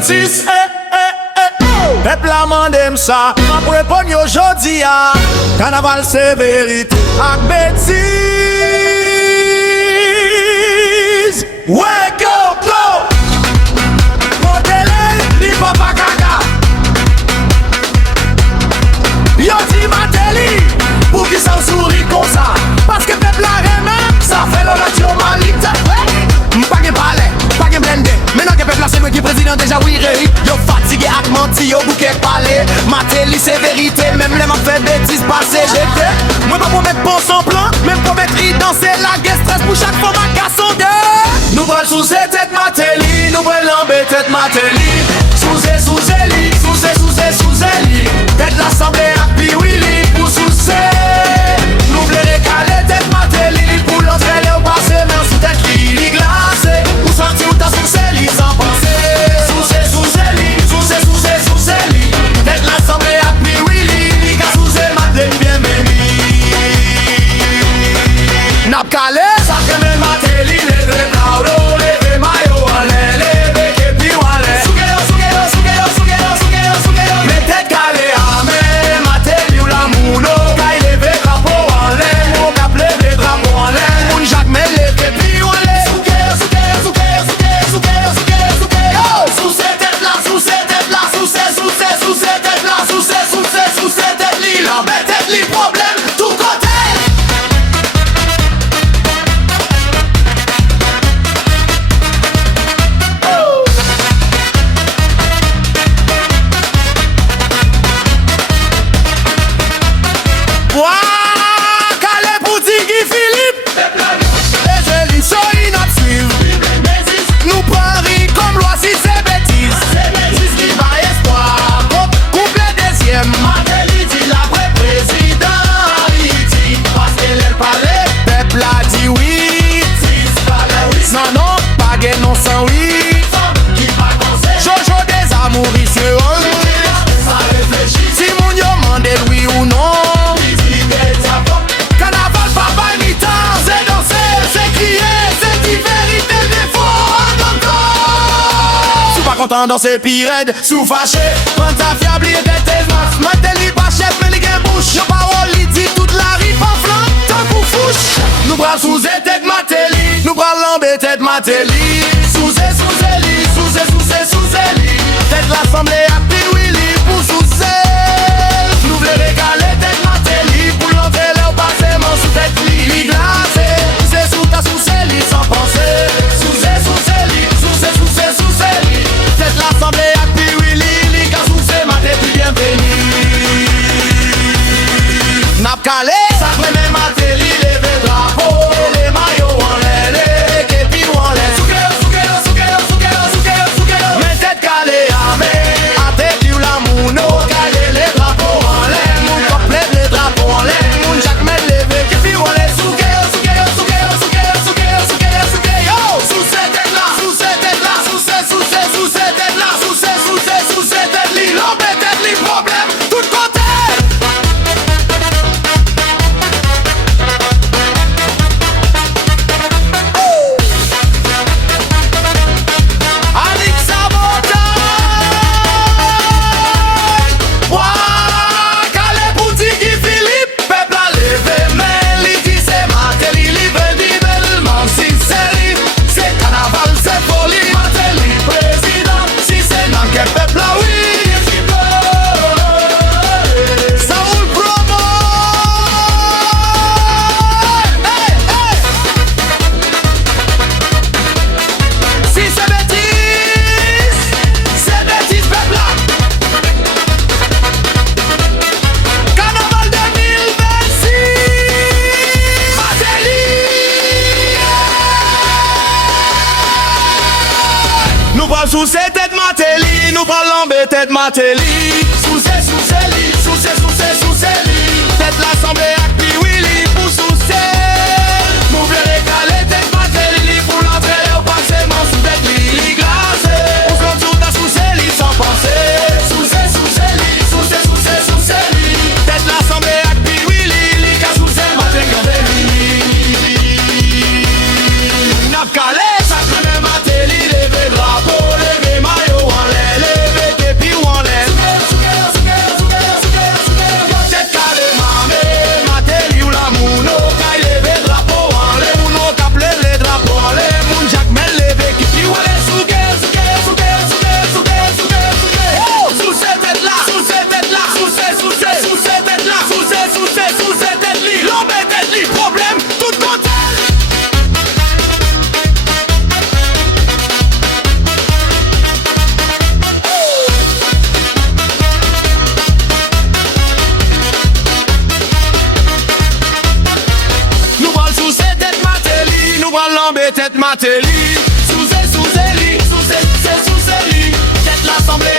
26. Peuple a mandé ça, ma pour répondre aujourd'hui à carnaval c'est vérité ak bêtise. Wake up, go! Modèle, li papa caca. Yo di Matéli, pour qui ça sourit comme ça. Parce que peuple a remè, ça fait l'onation malik. M'pas gen palais, pas gen blende. Maintenant que peuple a c'est moi qui président déjà oui réi. Yo fatigué ak menti, yo bouquet palais. Matéli c'est vérité, même les m'a fait bêtises passées. J'étais, moi pas pour mettre bon son plan, même pour mettre danser la guest stress pour chaque fois ma casson de. Nous prenons sous cette tête Matéli, nous prenons l'embêter tête Matéli. Sous Eli, sous Eli. Tête l'assemblée à Piwili pour sous nous voulons récaler tête Matéli pour l'entrée au passé, mais sous tête li glacé. Pour sortir ou ta sous Eli sans penser. Sous Eli. Tête l'assemblée à Piwili, li ka sous Matéli bien béni. N'a calé, ça crème Matéli, leve Claudio, leve Mayo, allez, leve Kepi, allez. Soukeyo. Mais tête calé, amé, Matéli ou la mouno, kay leve drapeau, allez. Mon cap leve drapeau, allez. Moun Jacques me leve Kepi, allez. Soukeyo. Sous cette tête là, sous cette tête là, sous cette tête li, l'embête tête li, problème, tout côté. Content dans ses pires, sous fâché, prends ta fiable, il était tes masses. Matéli pas chef, mais les gains bouche. Yo parole, il dit toute la rive en flanc, tant qu'on fouche. Nous bras sous tête Matéli, nous bras l'embêter tête Matéli. Sous Eli, tête l'assemblée à Piwili pour sous nous voulons récaler tête Matéli pour l'entrée là au passé, mon sous tête li glacé. C'est sous ta sous Eli sans penser. Sous Eli. Tête l'assemblée à Piwili, li ka sous Matéli bien béni. N'a calé, ça crème Matéli, leve drapeau, les maillots en l'air, les képis en l'air. Soukeyo. Mais tête calé à tête ou la mouno, calé les drapeaux en l'air. Moun kop lève les drapeaux en l'air, moun Jacques me leve, képis en l'air. Soukeyo. Sous cette tête là, sous cette tête li, l'embête tête li, problème, tout côté. Sous cette tête Matéli, nous parlons l'embêter tête Matéli. Sous Eli, tête l'assemblée à Piwili pour sous nous voulons récaler tête Matéli pour l'entrée au passé, mon sous tête li glacé. On se rend tout à sous Eli sans penser. Sous Eli, tête l'assemblée à Piwili, li ka sous Matéli n'a calé, ça crème Matéli, leve drapeau. tête Matéli. Sous-Zéli, sous-Zéli, tête l'assemblée